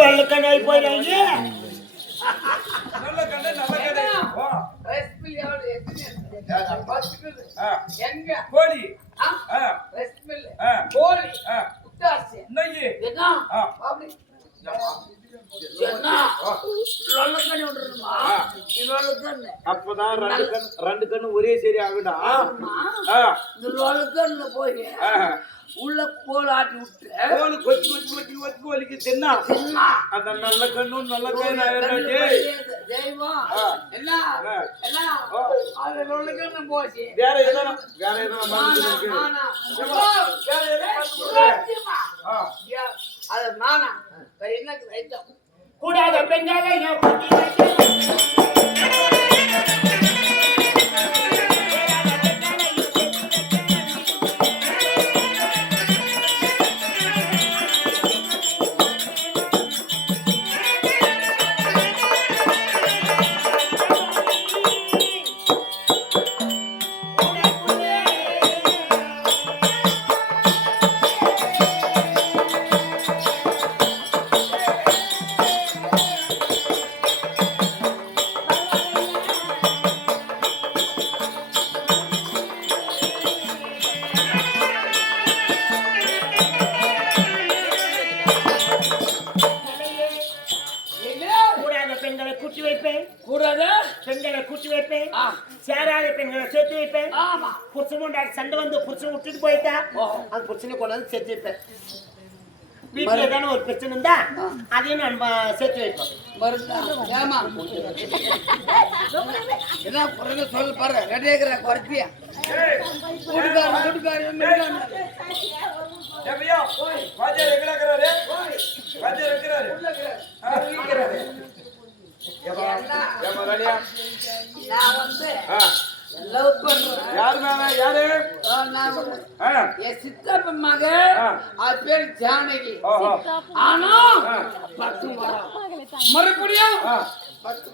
நல்ல கண்ணாடி போயிடாங்க. நல்ல கண்ணு நல்ல கடை. எங்க கோழி கோழி நெய் அப்படி அப்பதான் ரெண்டு கண்ணு ஒரே சரி ஆகுடா. போய் உள்ள கோல் ஆட்டி விட்டு கோல் கொச்சி கொச்சி கொச்சி கொச்சி கோழிக்கு தின்னா அந்த நல்ல கண்ணும் நல்ல கை தெய்வம் என்ன என்ன போச்சு வேற எதனா அது நானா என்ன கூடாத பெண்களை சேராத பெண்களை சேர்த்து வைப்பேன். புருஷன் கொண்டாடி சண்டை வந்து புருஷன் விட்டுட்டு போயிட்டா அந்த புருஷனை கொண்டாந்து சேர்த்து வைப்பேன். வீட்டுல தானே ஒரு பிரச்சனை இருந்தா அதையும் நான் சேர்த்து வைப்பேன். என்ன சொல்லு பாரு ரெடியாக்கிற குறைச்சியா சித்தப்பன் மக அது பேர் ஜானகி. ஆனா மறுபடியும்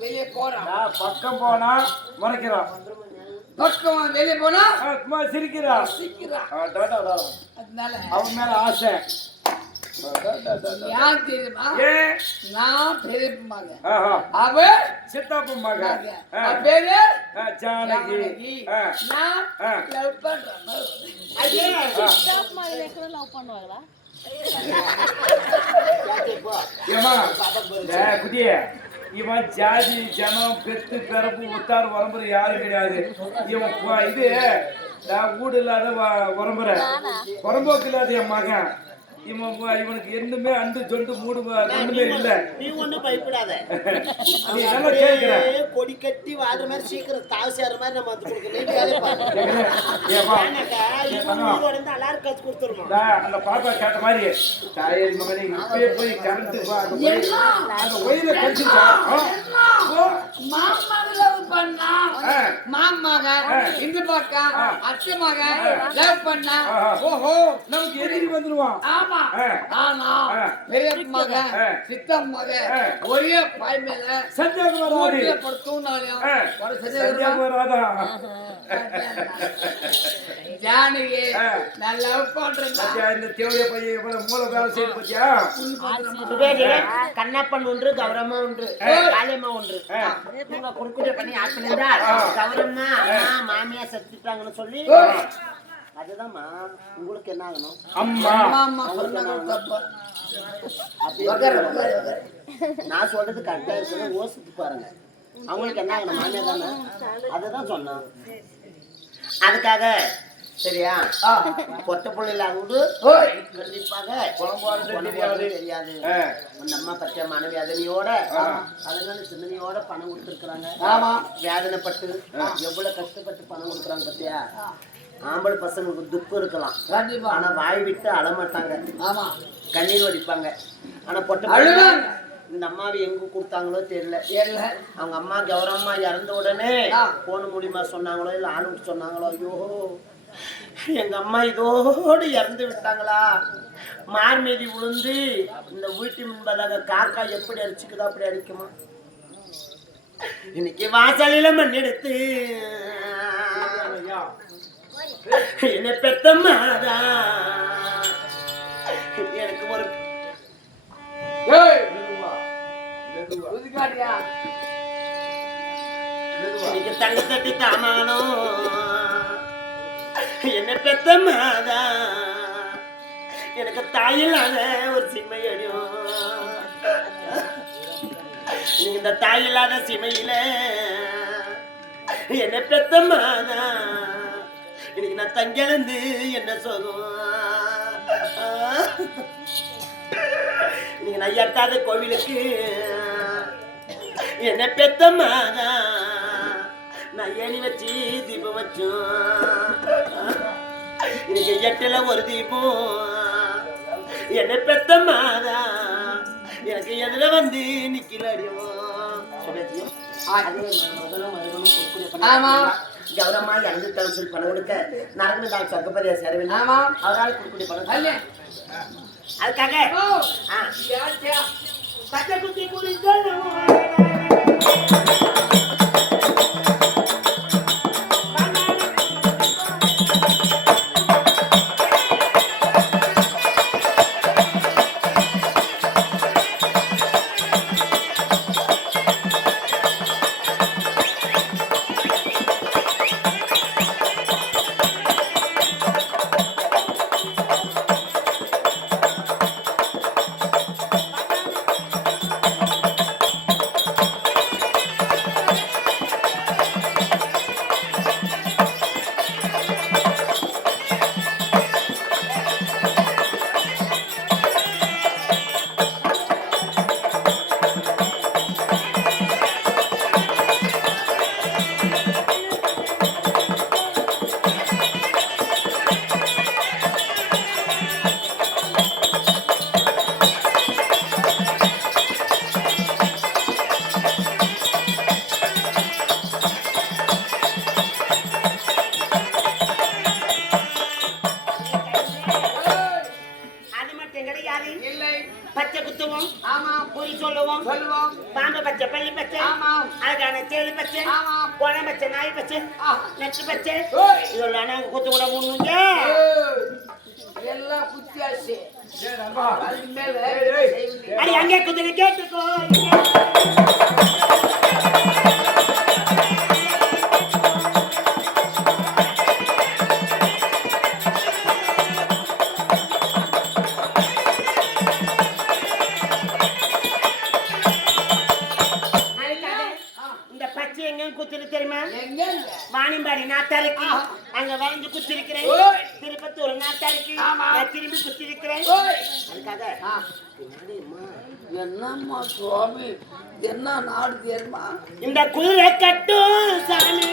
வெளியே போறான். பக்கம் போனா மறைக்கிறான், பக்கம் வெளியே போனா சிரிக்கிறான். அதனால அவன் மேல ஆசை. யார் தெரியுமா? நான் பெரியப்பமாக அவ சித்தப்ப மக பேரு ஜானகி. நான் லவ் பண்றேன். புதிய இவன் ஜாதி ஜனம் பெத்து பிறப்பு உத்தார் வரம்புற யாரும் கிடையாது. இவன் இது வீடு இல்லாத வரம்போக்கு இல்லாத என் மகன். இவனுக்கு என்னமே அண்டு சொண்டு மூடு ஒண்ணுமே இல்ல. நீ ஒண்ணும் பயப்படாத. கொடி கட்டி வாடுற மாதிரி சீக்கிரம் தாவு சேர்ற மாதிரி நம்ம வந்து கொடுக்கணும். எல்லாரும் காசு கொடுத்துருவோம். அந்த பாப்பா கேட்ட மாதிரி தாயரி மகனே இப்பயே போய் கரண்ட் அந்த ஒயில கடிச்சு மாமாக இந்த பக்கம் அச்சமாக லவ் பண்ணா ஓஹோ நமக்கு எதிரி வந்துருவான். ஆமா ஆனா பெரியம்மாக சித்தம்மாக ஒரே பாய் மேல ஜானகி நான் லவ் பண்றேன். இந்த தேவைய பையன் மூளை வேலை செய்து பத்தியா? கண்ணப்பன் ஒன்று கௌரம்மா ஒன்று காளியம்மா ஒன்று குறுக்குடைய பண்ணி ஆட் பண்ணிருந்தா கௌரம்மா மாமியா செத்துட்டாங்கன்னு சொல்லி அதுதான்மா உங்களுக்கு என்ன ஆகணும்? நான் சொல்றது கரெக்டா இருக்குன்னு யோசித்து பாருங்க. அவங்களுக்கு என்ன ஆகணும்? மாமியா தானே. அதுதான் சொன்னேன். அதுக்காக சரியா பொட்ட பிள்ளைல அங்கு கண்டிப்பாக தெரியாது. அந்த அம்மா பத்திய மனைவி அதனையோட அதனால சிந்தனையோட பணம் கொடுத்துருக்குறாங்க. வேதனைப்பட்டு எவ்வளவு கஷ்டப்பட்டு பணம் கொடுக்குறாங்க பத்தியா? ஆம்பளை பசங்களுக்கு துக்கம் இருக்கலாம், ஆனா வாய் விட்டு அழமாட்டாங்க, கண்ணீர் வடிப்பாங்க. ஆனா பொட்ட இந்த அம்மாவை எங்க கொடுத்தாங்களோ தெரியல. அவங்க அம்மா கௌரம்மா இறந்த உடனே போன மூலியமா சொன்னாங்களோ இல்ல ஆள் விட்டு சொன்னாங்களோ, ஐயோ எங்க அம்மா இதோடு இறந்து விட்டாங்களா, மார் மீதி விழுந்து இந்த வீட்டு முன்பதாக காக்கா எப்படி அடிச்சுக்குதோ அப்படி அடிக்குமா. இன்னைக்கு வாசலில மண் எடுத்து என்ன பெத்தம்மாதான் எனக்கு ஒரு மாட்டியா இன்னைக்கு தங்க தட்டி தாமானோ என்ன பெத்த மாதா எனக்கு தாயில்லாத ஒரு சிம்மை அடியும். நீங்க இந்த தாயில்லாத சிமையில என்ன பெத்த மாதா இன்னைக்கு நான் தங்கிழந்து என்ன சொல்லுவோம். நீங்க நான் எட்டாத கோவிலுக்கு என்ன பெத்த மாதா நான் ஏணி வச்சு தீபம் வச்சோம். இன்னைக்கு எட்டுல ஒரு தீபம் என்ன பெத்த மாதா எனக்கு எதுல வந்து நிக்கலடியும். கௌரவமா இறந்து தவசல் பணம் கொடுக்க நடந்து நாள் சொர்க்கப்பதியா சேர வேண்டும். அவரால் கொடுக்கக்கூடிய பணம் அதுக்காக பச்சை குத்தி குடிக்கணும். பச்சை குத்துவோம், குறி சொல்லுவோம், பாம்பு பச்சை, பள்ளி பச்சை, அழகான சேலி பச்சை, குளம் பச்சை, நாய் பச்சை, நெட்டு பச்சை, இதெல்லாம் நாங்க குத்து கூட முன்னுங்க. எல்லாம் குத்தியாச்சு. அடி அங்கே குத்துன்னு கேட்டுக்கோ. தெரியுமா? வாணிம்பாடி நாட்டாருக்கு அங்க வளைஞ்சு குத்திருக்கிறேன். திருப்பத்தூர் நாட்டாருக்கு நான் திரும்பி குத்திருக்கிறேன். அதுக்காக என்னம்மா சுவாமி என்ன நாடு தெரியுமா? இந்த குதிரை கட்டும் சாமி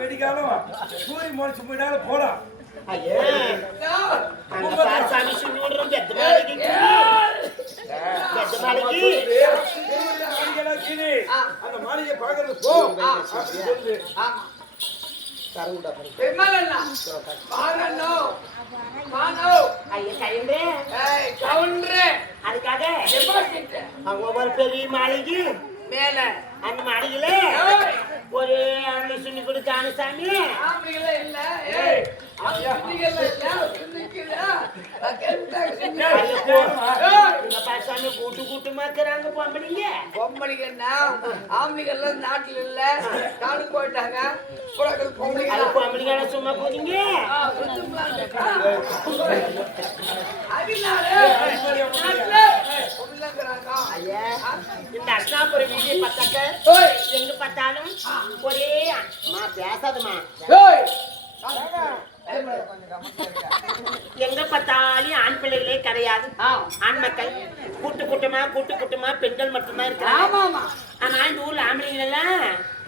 வெடிக்காலும் சூரிய மோச்சு போயிடாலும் போலாம். அந்த மாளிகை பாக்குறது போ. அதுக்காக ஒவ்வொரு பெரிய மாளிகை மேல அந்த மாளிகையில ஒரு அவளை சுண்ணி கொடுத்த சாமி சாமி கூட்டு கூட்டமாக்குறாங்க. பொம்பளைங்கன்னா ஆம்பளைகள் நாட்டுல இல்ல நாடு போயிட்டாங்க. பொம்பளைங்க சும்மா போறீங்க. அஷ்டாபுரம் வீதியை பார்த்தாக்க ஓய் எங்க பார்த்தாலும் ஒரே அம்மா பேசாதம்மா ஓய் எங்க பார்த்தாலும் ஆண் பிள்ளைகளே கிடையாது ஆண் மக்கள் கூட்டு கூட்டமா பெண்கள் மட்டும்தான் இருக்கிறாங்க ஆமா ஆமா ஆனா இந்த ஊர்ல ஆம்பளைங்க எல்லாம்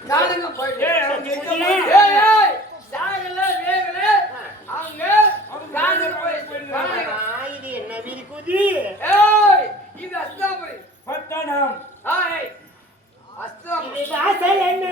ஜானங்க போயிடு புதிய- ஏய் ஏய் ஜானங்கல வேகல அவங்க ஜானங்க போயிடு இது என்ன வீதி கூதி ஏய் இது அஸ்தாபுரி பட்டணம் ஏய் அஸ்தாபுரி இது வாசல் என்ன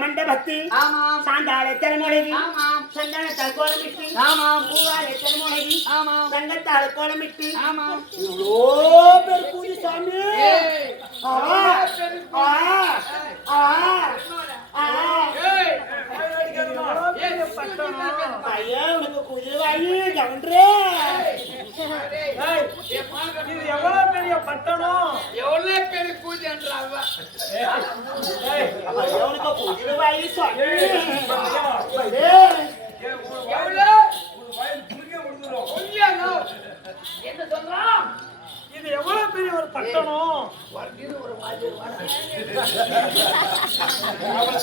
மண்டபத்தி சாந்தாள தலைமுறைவி சந்தனத்தால் கோலமிட்டு பூவாலை தலைமுறைவி தங்கத்தால் கோலமிட்டு இவ்வளோ பேர் பூஜை சாமி ஐயா உனக்கு குதிரவாயி கவுண்டரே எவ்வளவு பெரிய பட்டணம் எவ்வளவு பெரிய பூஜைன்றாங்க உனக்கு குதிரவாயி சொல்லு என்ன சொல்றான் இது எவ்வளவு பெரிய ஒரு பட்டணம்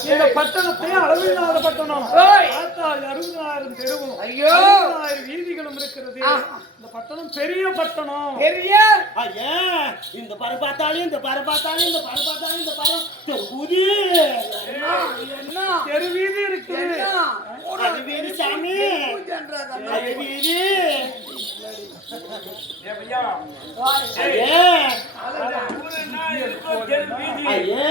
இந்த பட்டணத்தை அளவில்லாத பட்டணம் 60,000 தெருவும் 60,000 வீதிகளும் இருக்கிறது இந்த பட்டணம் பெரிய பட்டணம் பெரிய ஐயா இந்த பாரு பார்த்தாலும் இந்த பாரு பார்த்தாலும் இந்த பாரு பார்த்தாலும் இந்த பாரு தெருக்கூதி தெரு வீதி இருக்குது அது வீதி சாமி அது வீதி ஐயா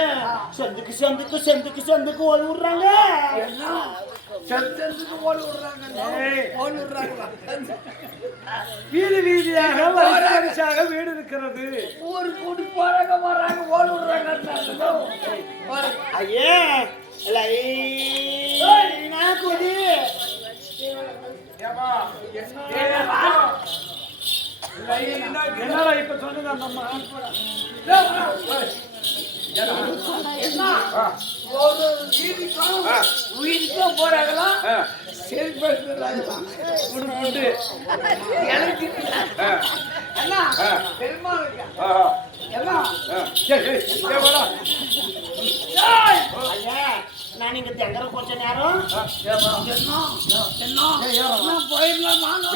சந்துக்கு சந்துக்கு சந்துக்கு சந்துக்கு ஓடி விடுறாங்க வீதி வீதியாக வரிசையாக வீடு இருக்கிறது ஊரு கூட்டி போறாங்க வர்றாங்க ஓடி விடுறாங்க ஐயா நான் கூதி என்னடா இப்ப சொன்னது அந்த அம்மா ஒரு வீதிக்கும் போறாங்களா செயல்படுத்துறாங்களா எனக்கு என்ன பெருமாள் என்ன ஐயா நான் இங்க தெங்கற கொஞ்ச நேரம் என்ன போயிடலாம் வாங்க